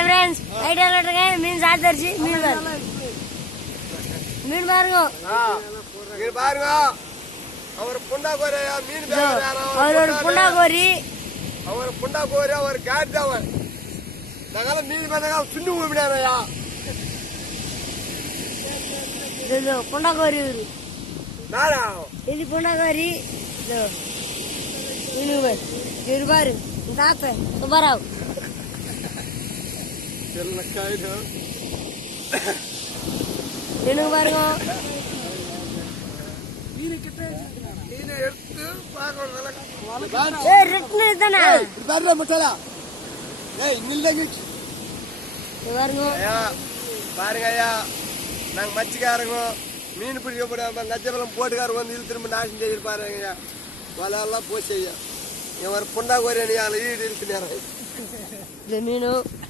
hi friends idea இருக்கேன் மீன் சாப்பிட்டுருச்சு மீன் மீன் பாருங்க இங்க பாருங்க அவர் புண்டா கோரையா மீன் அவரோட புண்டா கோரி அவர் கேட்டவன் நாங்கெல்லாம் மீன் பண்ணா சுண்டு விடாதயா இது புண்டா கோரி நானா இது புண்டா கோரி இது பாரு தாப்ப சுபாராவ் எனக்கு பாருங்க பாருங்க ஐயா நாங்க மச்சிக்காரங்க மீன் பிடிக்க போடாம நச்சபலம் போட்டுக்காரங்க வந்து திரும்ப நாசம் செய்திருப்பாருங்க ஐயா வலை எல்லாம் போச்சு ஐயா இவன் புண்டா கோரி ஈடு இருக்கு நேரம் மீனும்